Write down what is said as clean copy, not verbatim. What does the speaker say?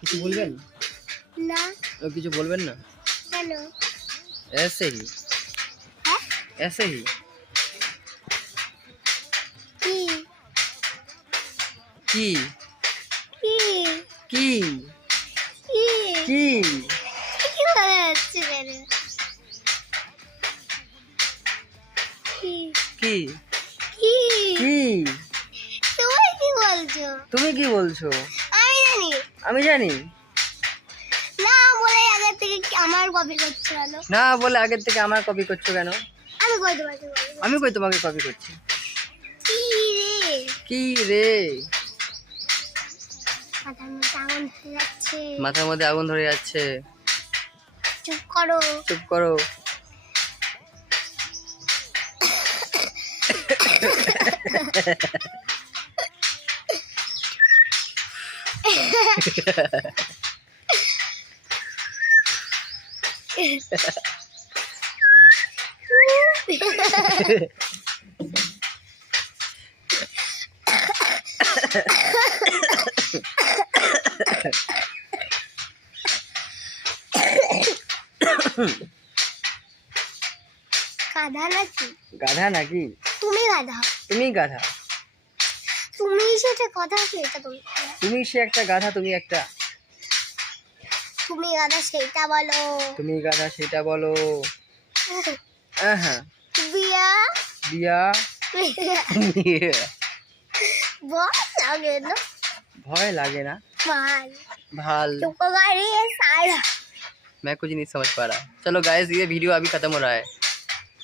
কিছু বলবেন না। কিছু বলবেন না? কেন? ऐसे ही হ্যাঁ? ऐसे ही কি কি কি কি কি কি কি বলা যাচ্ছে কেন? কি কি কি কি তুমি কি বলছো? তুমি কি বলছো? আমি জানি আমি জানি না বলে আগে থেকে আমার কপি করছো কেন? না বলে আগের থেকে আমার কপি করছো কেন? আমি কই তোমাকে বলবো? আমি কই তোমাকে কপি করছি? কি রে? কি রে? মাথার মধ্যে আগুন ধরে যাচ্ছে। মাথার মধ্যে আগুন ধরে যাচ্ছে। চুপ করো। চুপ করো। গাধা নাকি? গাধা নাকি? তুমি গাধা। তুমি গাধা। তুমি সেটা কথা কি এটা তুমি? তুমি সে একটা গাধা, তুমি একটা। তুমি গাধা সেটা বলো। তুমি গাধা সেটা বলো। হ্যাঁ বিয়া বিয়া বল লাগে না भय लागे ना भाल भाल चुप कर सारा मैं कुछ नहीं समझ पा रहा। चलो गाइस ये वीडियो अभी खत्म हो रहा है।